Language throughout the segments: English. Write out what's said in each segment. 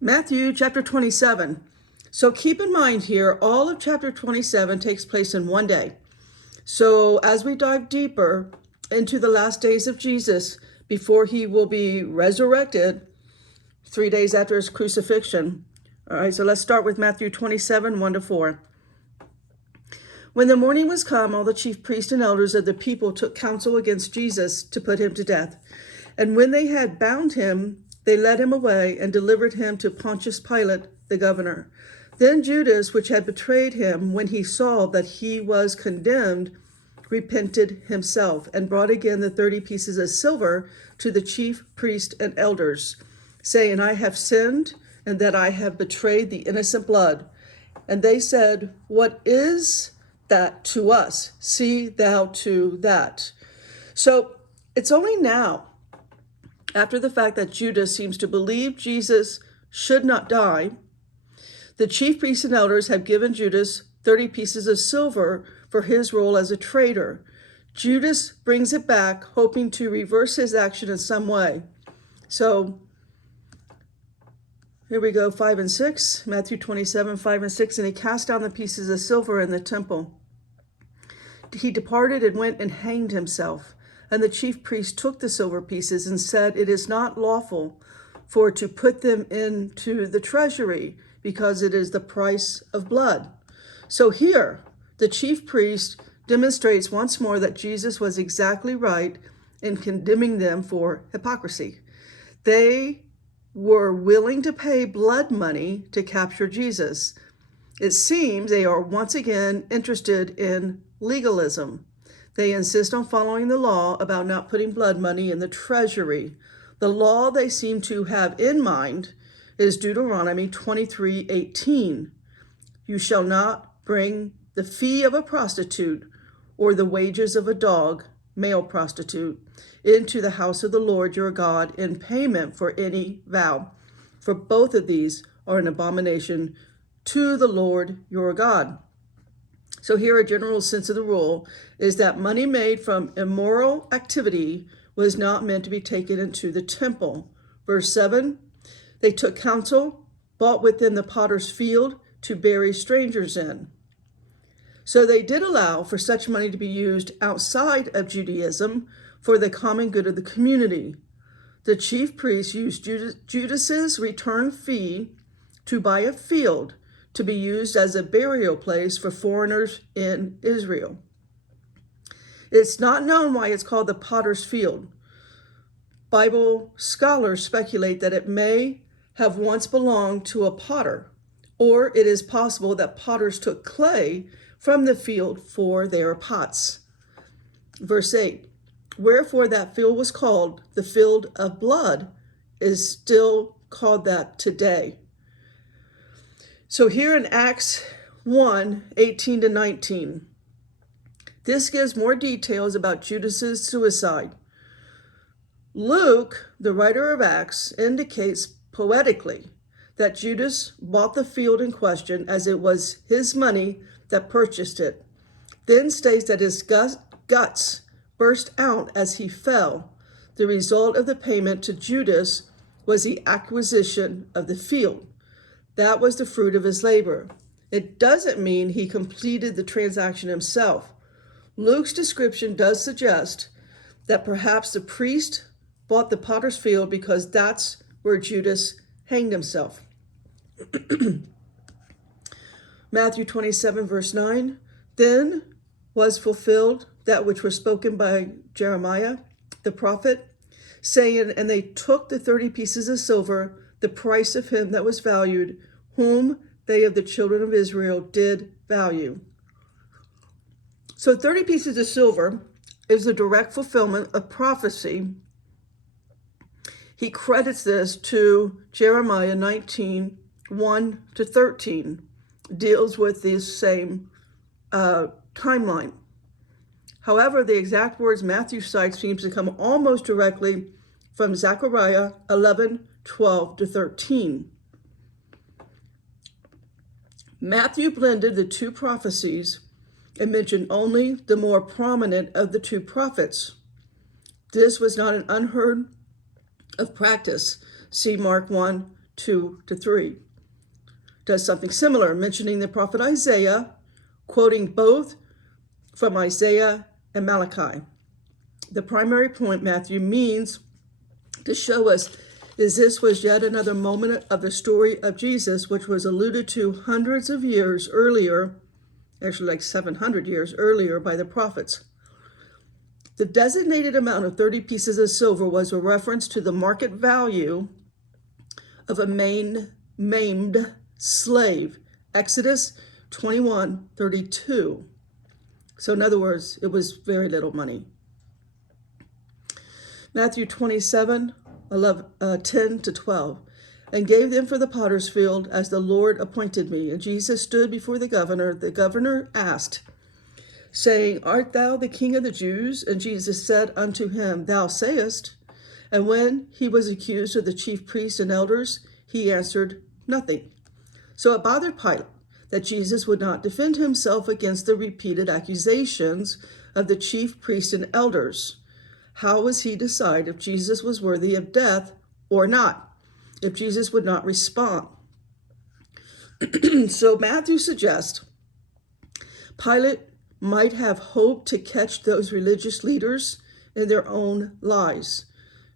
Matthew chapter 27. So keep in mind here, all of chapter 27 takes place in one day. So as we dive deeper into the last days of Jesus, before he will be resurrected 3 days after his crucifixion. All right, so let's start with Matthew 27, 1-4. When the morning was come, all the chief priests and elders of the people took counsel against Jesus to put him to death. And when they had bound him, they led him away and delivered him to Pontius Pilate, the governor. Then Judas, which had betrayed him, when he saw that he was condemned, repented himself and brought again the 30 pieces of silver to the chief priests and elders, saying, I have sinned, and that I have betrayed the innocent blood. And they said, What is that to us? See thou to that. So it's only now, after the fact that Judas seems to believe Jesus should not die, the chief priests and elders have given Judas 30 pieces of silver for his role as a traitor. Judas brings it back, hoping to reverse his action in some way. So here we go, 5 and 6, Matthew 27, 5 and 6. And he cast down the pieces of silver in the temple. He departed and went and hanged himself. And the chief priest took the silver pieces and said, It is not lawful for to put them into the treasury, because it is the price of blood. So here, the chief priest demonstrates once more that Jesus was exactly right in condemning them for hypocrisy. They were willing to pay blood money to capture Jesus. It seems they are once again interested in legalism. They insist on following the law about not putting blood money in the treasury. The law they seem to have in mind is Deuteronomy 23:18. You shall not bring the fee of a prostitute or the wages of a dog, male prostitute, into the house of the Lord your God in payment for any vow. For both of these are an abomination to the Lord your God. So here, a general sense of the rule is that money made from immoral activity was not meant to be taken into the temple. Verse 7, they took counsel, bought within the potter's field to bury strangers in. So they did allow for such money to be used outside of Judaism for the common good of the community. The chief priests used Judas's return fee to buy a field to be used as a burial place for foreigners in Israel. It's not known why it's called the potter's field. Bible scholars speculate that it may have once belonged to a potter, or it is possible that potters took clay from the field for their pots. Verse 8, wherefore that field was called the field of blood is still called that today. So here in Acts 1, 18-19, this gives more details about Judas's suicide. Luke, the writer of Acts, indicates poetically that Judas bought the field in question as it was his money that purchased it, then states that his guts burst out as he fell. The result of the payment to Judas was the acquisition of the field. That was the fruit of his labor. It doesn't mean he completed the transaction himself. Luke's description does suggest that perhaps the priest bought the potter's field because that's where Judas hanged himself. Matthew 27, verse 9, then was fulfilled that which was spoken by Jeremiah, the prophet, saying, and they took the 30 pieces of silver, the price of him that was valued, whom they of the children of Israel did value. So 30 pieces of silver is a direct fulfillment of prophecy. He credits this to Jeremiah 19, 1-13, deals with this same timeline. However, the exact words Matthew cites seems to come almost directly from Zechariah 11, 12-13. Matthew blended the two prophecies and mentioned only the more prominent of the two prophets. This was not an unheard of practice. See Mark 1, 2-3. Does something similar, mentioning the prophet Isaiah, quoting both from Isaiah and Malachi. The primary point Matthew means to show us is this was yet another moment of the story of Jesus, which was alluded to hundreds of years earlier, actually like 700 years earlier, by the prophets. The designated amount of 30 pieces of silver was a reference to the market value of a maimed slave. Exodus 21:32. So in other words, it was very little money. Matthew 27:10-12. And gave them for the potter's field as the Lord appointed me. And Jesus stood before the governor. The governor asked, saying, Art thou the King of the Jews? And Jesus said unto him, Thou sayest. And when he was accused of the chief priests and elders, he answered nothing. So it bothered Pilate that Jesus would not defend himself against the repeated accusations of the chief priests and elders. How was he decide if Jesus was worthy of death or not, if Jesus would not respond? So Matthew suggests Pilate might have hoped to catch those religious leaders in their own lies.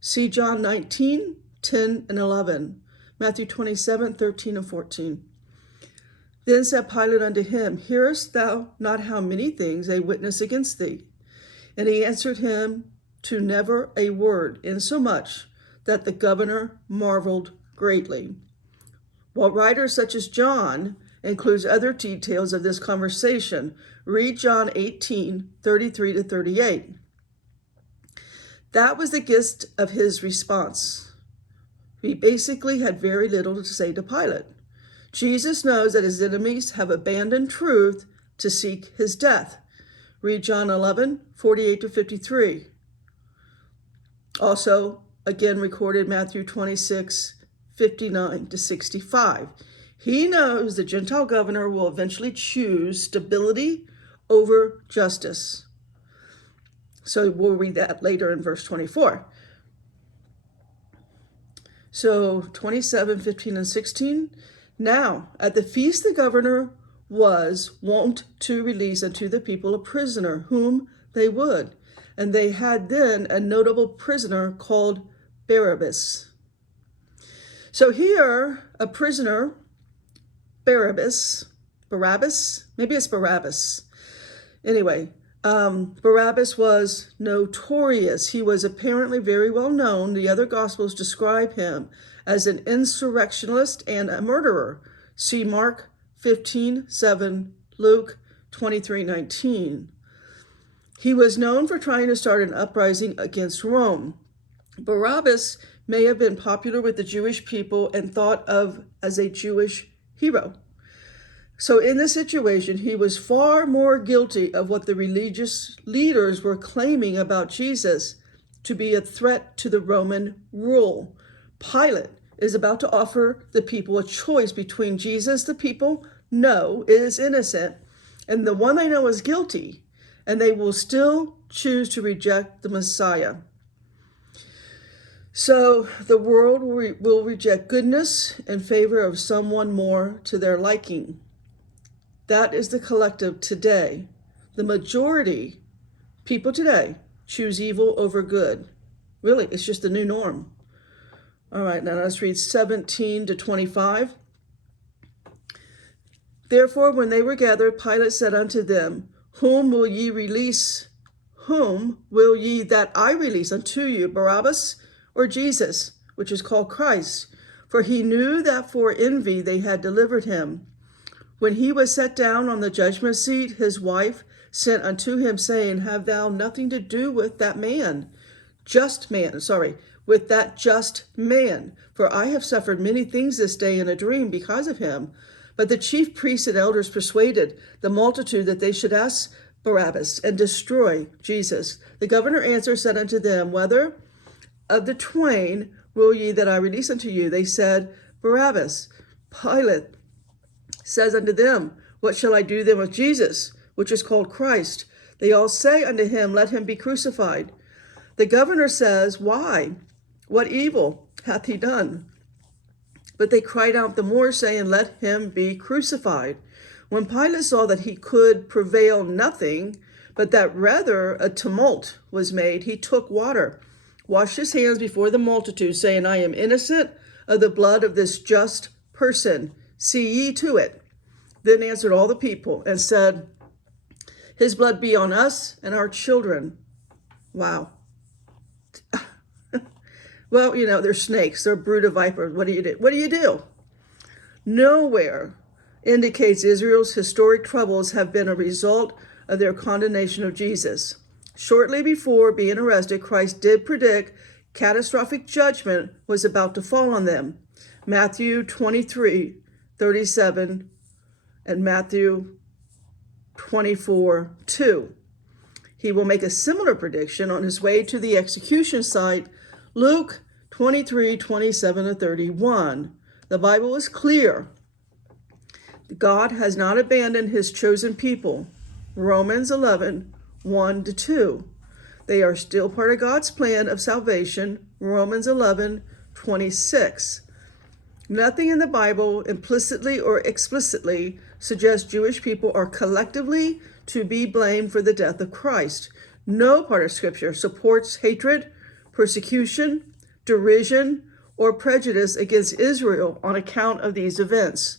See John 19:10-11, Matthew 27:13-14. Then said Pilate unto him, Hearest thou not how many things they witness against thee? And he answered him to never a word, insomuch that the governor marveled greatly. While writers such as John includes other details of this conversation, read John 18:33-38. That was the gist of his response. He basically had very little to say to Pilate. Jesus knows that his enemies have abandoned truth to seek his death. Read John 11:48-53. Also, again recorded Matthew 26:59-65. He knows the Gentile governor will eventually choose stability over justice. So we'll read that later in verse 24. So 27:15-16. Now, at the feast the governor was wont to release unto the people a prisoner, whom they would. And they had then a notable prisoner called Barabbas. So here, a prisoner, Barabbas, maybe it's Barabbas. Anyway, Barabbas was notorious. He was apparently very well known. The other Gospels describe him as an insurrectionist and a murderer. See Mark 15:7, Luke 23:19. He was known for trying to start an uprising against Rome. Barabbas may have been popular with the Jewish people and thought of as a Jewish hero. So in this situation, he was far more guilty of what the religious leaders were claiming about Jesus to be a threat to the Roman rule. Pilate is about to offer the people a choice between Jesus, the people know is innocent, and the one they know is guilty, and they will still choose to reject the Messiah. So the world will reject goodness in favor of someone more to their liking. That is the collective today. The majority, people today, choose evil over good. Really, it's just the new norm. All right, now let's read 17-25. Therefore, when they were gathered, Pilate said unto them, Whom will ye release? Whom will ye that I release unto you, Barabbas or Jesus, which is called Christ? For he knew that for envy they had delivered him. When he was set down on the judgment seat, his wife sent unto him, saying, Have thou nothing to do with that with that just man, for I have suffered many things this day in a dream because of him. But the chief priests and elders persuaded the multitude that they should ask Barabbas and destroy Jesus. The governor answered, said unto them, Whether of the twain will ye that I release unto you? They said, Barabbas. Pilate says unto them, What shall I do then with Jesus, which is called Christ? They all say unto him, Let him be crucified. The governor says, Why? What evil hath he done? But they cried out the more, saying, Let him be crucified. When Pilate saw that he could prevail nothing, but that rather a tumult was made, he took water, washed his hands before the multitude, saying, I am innocent of the blood of this just person. See ye to it. Then answered all the people and said, His blood be on us and our children. Wow. Well, they're snakes. They're a brood of vipers. What do you do? What do you do? Nowhere indicates Israel's historic troubles have been a result of their condemnation of Jesus. Shortly before being arrested, Christ did predict catastrophic judgment was about to fall on them. Matthew 23:37 and Matthew 24:2. He will make a similar prediction on his way to the execution site. Luke 23:27-31. The Bible is clear. God has not abandoned his chosen people. Romans 11:1-2. They are still part of God's plan of salvation. Romans 11:26. Nothing in the Bible, implicitly or explicitly, suggests Jewish people are collectively to be blamed for the death of Christ. No part of Scripture supports hatred, persecution, derision, or prejudice against Israel on account of these events.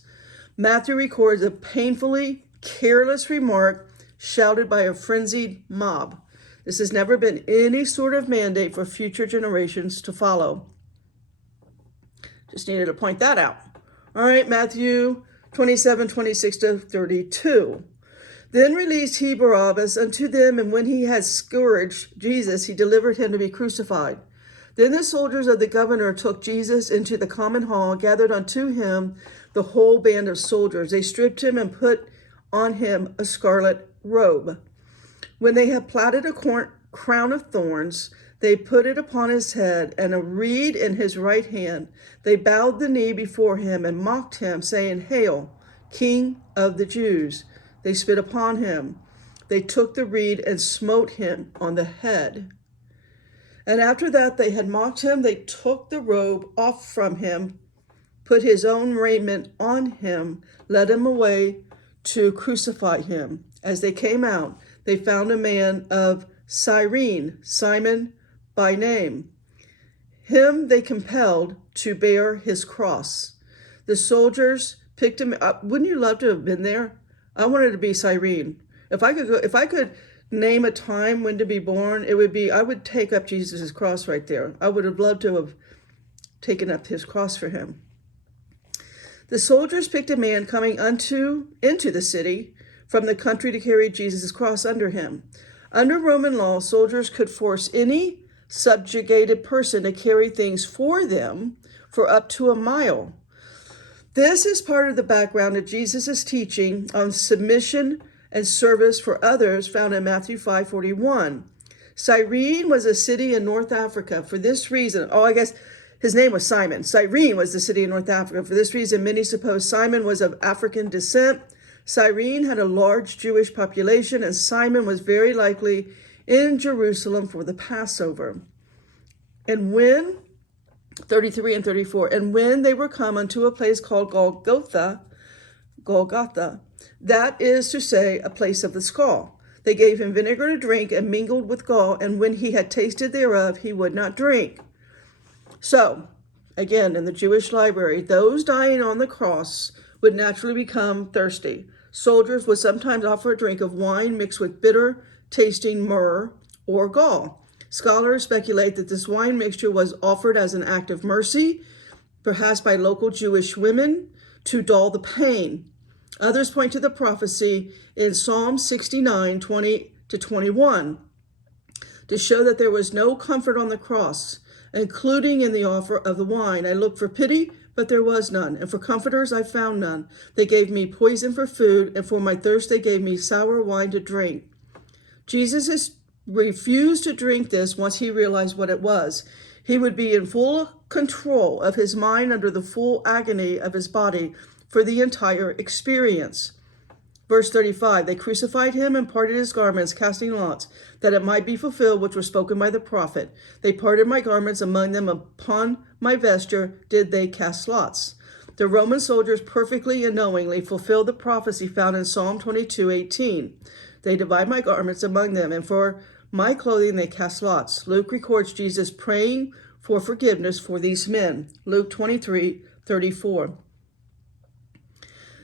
Matthew records a painfully careless remark shouted by a frenzied mob. This has never been any sort of mandate for future generations to follow. Just needed to point that out. All right, Matthew 27:26-32. Then released he Barabbas unto them, and when he had scourged Jesus, he delivered him to be crucified. Then the soldiers of the governor took Jesus into the common hall, gathered unto him the whole band of soldiers. They stripped him and put on him a scarlet robe. When they had plaited a crown of thorns, they put it upon his head, and a reed in his right hand. They bowed the knee before him and mocked him, saying, Hail, King of the Jews. They spit upon him. They took the reed and smote him on the head. And after that they had mocked him, they took the robe off from him, put his own raiment on him, led him away to crucify him. As they came out, they found a man of Cyrene, Simon by name. Him they compelled to bear his cross. The soldiers picked him up. Wouldn't you love to have been there? I wanted to be Cyrene. If I could name a time when to be born, it would be, I would take up Jesus' cross right there. I would have loved to have taken up his cross for him. The soldiers picked a man coming into the city from the country to carry Jesus' cross under him. Under Roman law, soldiers could force any subjugated person to carry things for them for up to a mile. This is part of the background of Jesus' teaching on submission and service for others found in Matthew 5:41. Cyrene was a city in North Africa. For this reason, I guess his name was Simon. Cyrene was the city in North Africa. For this reason, many suppose Simon was of African descent. Cyrene had a large Jewish population, and Simon was very likely in Jerusalem for the Passover. And when, 33 and 34, and when they were come unto a place called Golgotha, that is to say, a place of the skull, they gave him vinegar to drink and mingled with gall, and when he had tasted thereof, he would not drink. So, again, in the Jewish library, those dying on the cross would naturally become thirsty. Soldiers would sometimes offer a drink of wine mixed with bitter tasting myrrh or gall. Scholars speculate that this wine mixture was offered as an act of mercy, perhaps by local Jewish women, to dull the pain. Others point to the prophecy in Psalm 69:20-21 to show that there was no comfort on the cross, including in the offer of the wine. I looked for pity, but there was none, and for comforters I found none. They gave me poison for food, and for my thirst they gave me sour wine to drink. Jesus refused to drink this once he realized what it was. He would be in full control of his mind under the full agony of his body for the entire experience. Verse 35, they crucified him and parted his garments, casting lots, that it might be fulfilled which was spoken by the prophet. They parted my garments among them, upon my vesture did they cast lots. The Roman soldiers perfectly and knowingly fulfilled the prophecy found in Psalm 22:18. They divide my garments among them, and for my clothing they cast lots. Luke records Jesus praying for forgiveness for these men. Luke 23:34.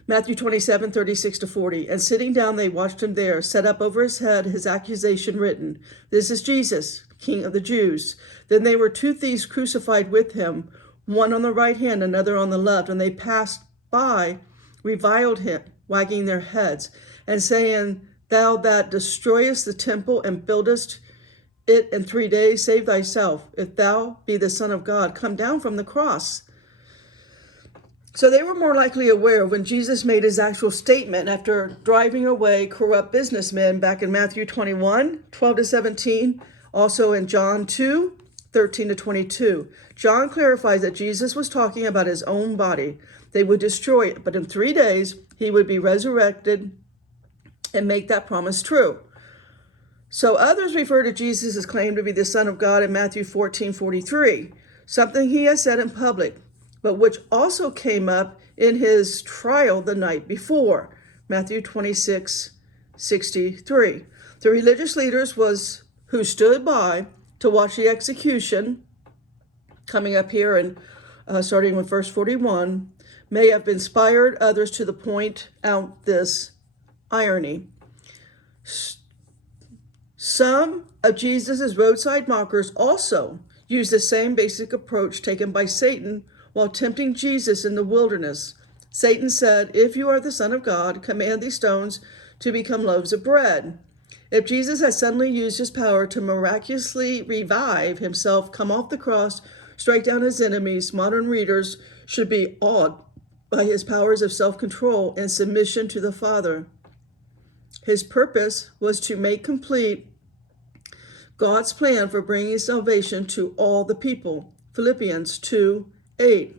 Matthew 27:36-40. And sitting down, they watched him there, set up over his head his accusation written, "This is Jesus, King of the Jews." Then they were two thieves crucified with him, one on the right hand, another on the left. And they passed by, reviled him, wagging their heads, and saying, "Thou that destroyest the temple and buildest it in 3 days, save thyself. If thou be the Son of God, come down from the cross." So they were more likely aware when Jesus made his actual statement after driving away corrupt businessmen back in Matthew 21:12-17, also in John 2:13-22. John clarifies that Jesus was talking about his own body. They would destroy it, but in 3 days he would be resurrected and make that promise true. So others refer to Jesus' claim to be the Son of God in Matthew 14:43, something he has said in public, but which also came up in his trial the night before, Matthew 26:63. The religious leaders who stood by to watch the execution, coming up here and starting with verse 41, may have inspired others to point out this irony. Some of Jesus' roadside mockers also use the same basic approach taken by Satan while tempting Jesus in the wilderness. Satan said, "If you are the Son of God, command these stones to become loaves of bread." If Jesus had suddenly used his power to miraculously revive himself, come off the cross, strike down his enemies, modern readers should be awed by his powers of self-control and submission to the Father. His purpose was to make complete God's plan for bringing salvation to all the people. Philippians 2:8.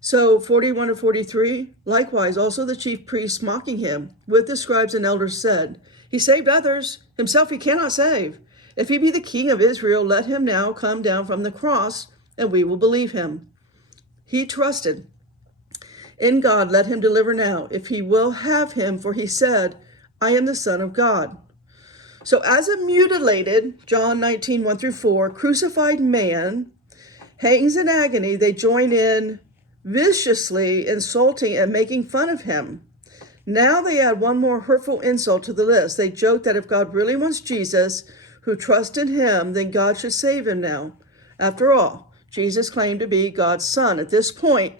So 41-43, likewise also the chief priests mocking him with the scribes and elders said, "He saved others, himself he cannot save. If he be the King of Israel, let him now come down from the cross, and we will believe him. He trusted in God, let him deliver now, if he will have him, for he said, I am the Son of God." So as a mutilated, John 19:1-4, crucified man hangs in agony, they join in viciously insulting and making fun of him. Now they add one more hurtful insult to the list. They joke that if God really wants Jesus, who trusts in him, then God should save him now. After all, Jesus claimed to be God's son. At this point,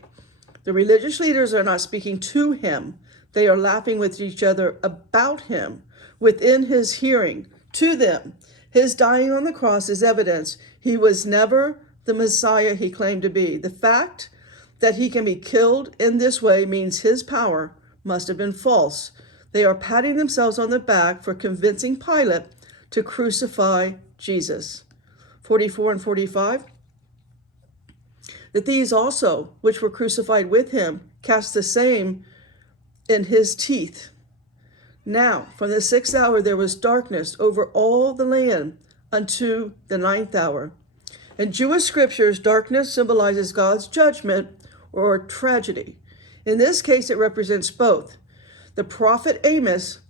the religious leaders are not speaking to him. They are laughing with each other about him within his hearing. To them, his dying on the cross is evidence he was never the Messiah he claimed to be. The fact that he can be killed in this way means his power must have been false. They are patting themselves on the back for convincing Pilate to crucify Jesus. 44-45. The thieves also, which were crucified with him, cast the same in his teeth. Now, from the 6th hour there was darkness over all the land unto the 9th hour. In Jewish scriptures, darkness symbolizes God's judgment or tragedy. In this case, it represents both. The prophet Amos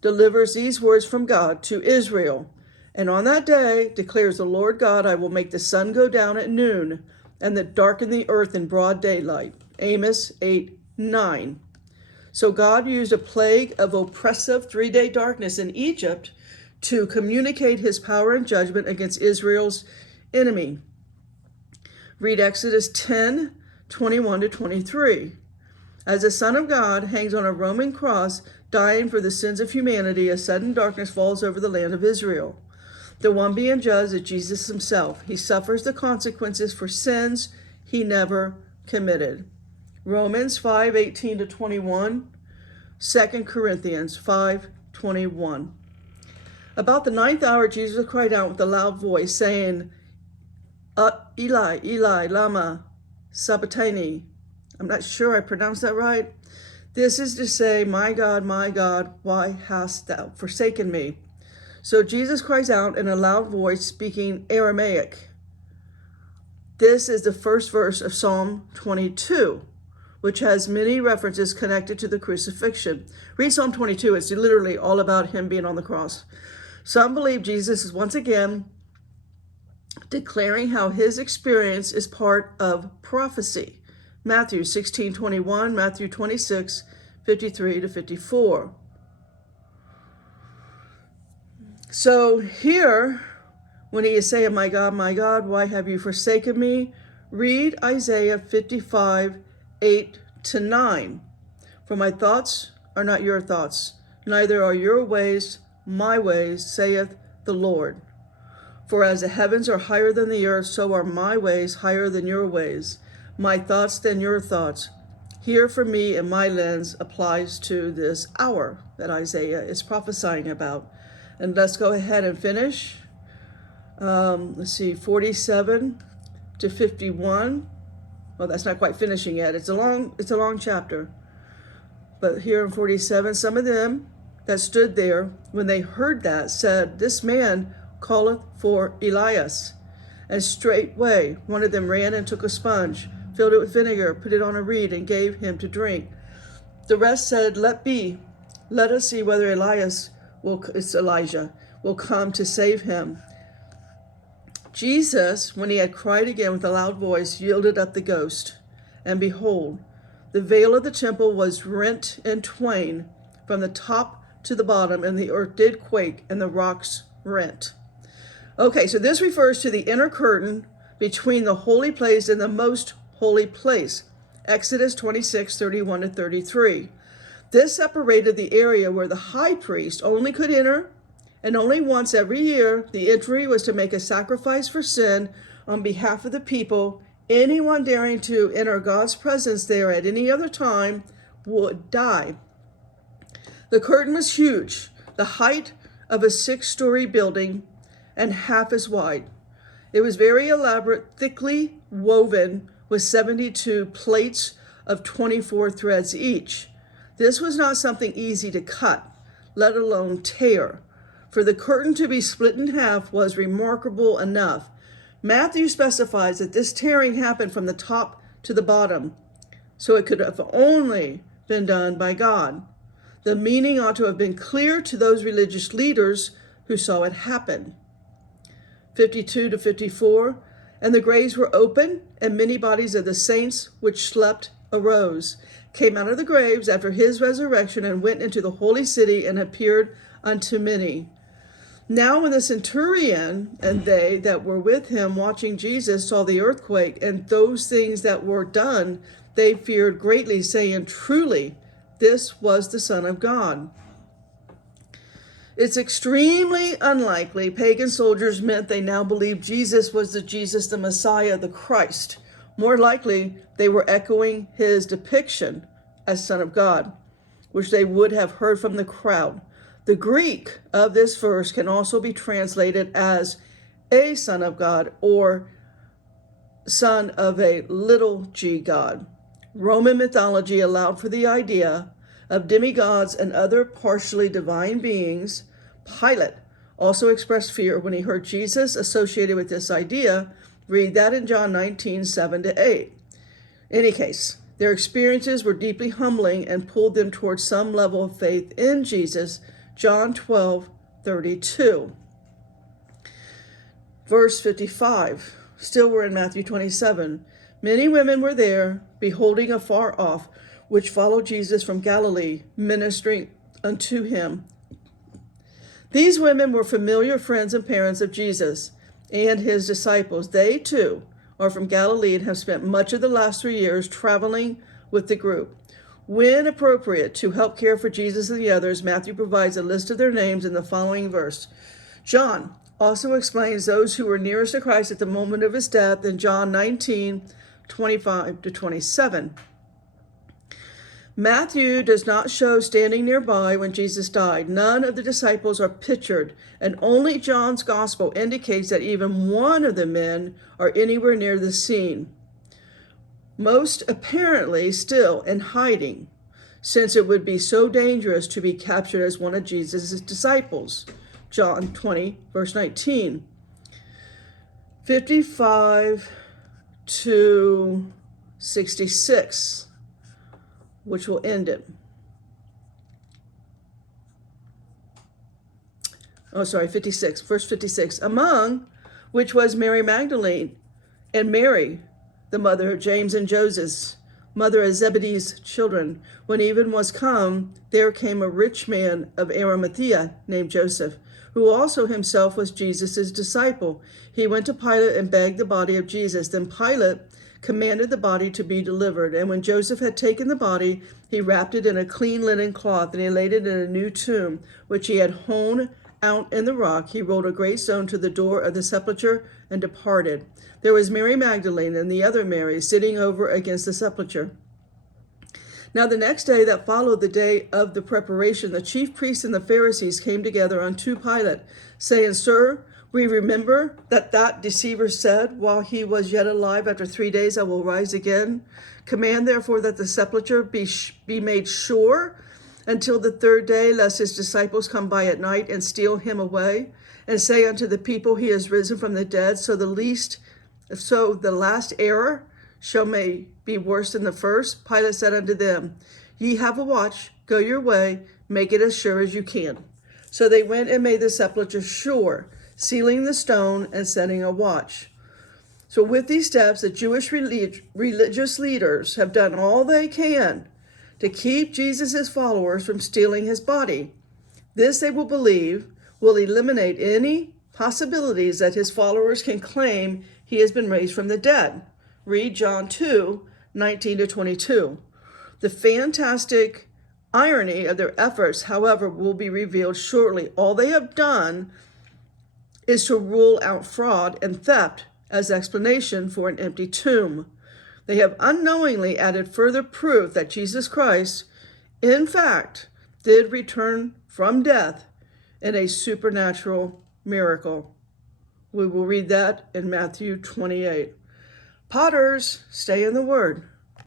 delivers these words from God to Israel. "And on that day, declares the Lord God, I will make the sun go down at noon, and darken the earth in broad daylight." Amos 8:9. So God used a plague of oppressive 3-day darkness in Egypt to communicate his power and judgment against Israel's enemy. Read Exodus 10:21-23. As the Son of God hangs on a Roman cross, dying for the sins of humanity, a sudden darkness falls over the land of Israel. The one being judged is Jesus himself. He suffers the consequences for sins he never committed. Romans 5:18-21, 2 Corinthians 5:21. About the 9th hour, Jesus cried out with a loud voice, saying, Eli, Eli, lama sabachthani. I'm not sure I pronounced that right. This is to say, my God, why hast thou forsaken me? So Jesus cries out in a loud voice, speaking Aramaic. This is the first verse of Psalm 22, which has many references connected to the crucifixion. Read Psalm 22. It's literally all about him being on the cross. Some believe Jesus is once again declaring how his experience is part of prophecy. Matthew 16:21, Matthew 26:53 to 54. So here, when he is saying, my God, why have you forsaken me? Read Isaiah 55:8 to 9. For my thoughts are not your thoughts, neither are your ways my ways, saith the Lord. For as the heavens are higher than the earth, so are my ways higher than your ways, my thoughts than your thoughts. Here for me and my lens applies to this hour that Isaiah is prophesying about. And let's go ahead and finish. Let's see, 47 to 51. Well, that's not quite finishing yet. It's a long chapter. But here in 47, some of them that stood there, when they heard that, said, this man calleth for Elias. And straightway one of them ran and took a sponge, filled it with vinegar, put it on a reed, and gave him to drink. The rest said, let be. Let us see whether it's Elijah, will come to save him. Jesus, when he had cried again with a loud voice, yielded up the ghost. And behold, the veil of the temple was rent in twain from the top to the bottom, and the earth did quake, and the rocks rent. Okay, so this refers to the inner curtain between the holy place and the most holy place. Exodus 26:31 to 33. This separated the area where the high priest only could enter, and only once every year. The entry was to make a sacrifice for sin on behalf of the people. Anyone daring to enter God's presence there at any other time would die. The curtain was huge, the height of a 6-story building and half as wide. It was very elaborate, thickly woven with 72 plates of 24 threads each. This was not something easy to cut, let alone tear. For the curtain to be split in half was remarkable enough. Matthew specifies that this tearing happened from the top to the bottom, so it could have only been done by God. The meaning ought to have been clear to those religious leaders who saw it happen. 52 to 54, and the graves were open, and many bodies of the saints which slept arose, came out of the graves after his resurrection, and went into the holy city, and appeared unto many. Now when the centurion and they that were with him watching Jesus saw the earthquake and those things that were done, they feared greatly, saying, truly, this was the Son of God. It's extremely unlikely pagan soldiers meant they now believed Jesus was the Messiah, the Christ. More likely, they were echoing his depiction as Son of God, which they would have heard from the crowd. The Greek of this verse can also be translated as a son of God or son of a little g God. Roman mythology allowed for the idea of demigods and other partially divine beings. Pilate also expressed fear when he heard Jesus associated with this idea. Read that in John 19:7 to 8. In any case, their experiences were deeply humbling and pulled them towards some level of faith in Jesus. John 12:32. Verse 55. Still we're in Matthew 27. Many women were there, beholding afar off, which followed Jesus from Galilee, ministering unto him. These women were familiar friends and parents of Jesus and his disciples. They too are from Galilee and have spent much of the last 3 years traveling with the group. When appropriate to help care for Jesus and the others, Matthew provides a list of their names in the following verse. John also explains those who were nearest to Christ at the moment of his death in John 19:25 to 27. Matthew does not show standing nearby when Jesus died. None of the disciples are pictured, and only John's gospel indicates that even one of the men are anywhere near the scene. Most apparently still in hiding, since it would be so dangerous to be captured as one of Jesus' disciples. John 20, verse 19. 55 to 66, which will end it. Oh, sorry, 56, verse 56. Among which was Mary Magdalene and Mary, the mother of James and Joseph, mother of Zebedee's children. When even was come, there came a rich man of Arimathea named Joseph, who also himself was Jesus' disciple. He went to Pilate and begged the body of Jesus. Then Pilate commanded the body to be delivered. And when Joseph had taken the body, he wrapped it in a clean linen cloth, and he laid it in a new tomb, which he had hewn out in the rock. He rolled a great stone to the door of the sepulchre and departed. There was Mary Magdalene and the other Mary sitting over against the sepulchre. Now the next day that followed the day of the preparation, the chief priests and the Pharisees came together unto Pilate, saying, Sir, we remember that deceiver said, while he was yet alive, after 3 days I will rise again. Command therefore that the sepulchre be made sure until the third day, lest his disciples come by at night and steal him away, and say unto the people, he is risen from the dead. So the last error shall may be worse than the first. Pilate said unto them, Ye have a watch, go your way, make it as sure as you can. So they went and made the sepulchre sure, sealing the stone and setting a watch. So with these steps, the Jewish religious leaders have done all they can to keep Jesus' followers from stealing his body. This, they will believe, will eliminate any possibilities that his followers can claim he has been raised from the dead. Read John 2:19-22. The fantastic irony of their efforts, however, will be revealed shortly. All they have done is to rule out fraud and theft as explanation for an empty tomb. They have unknowingly added further proof that Jesus Christ, in fact, did return from death in a supernatural miracle. We will read that in Matthew 28. Potters, stay in the Word.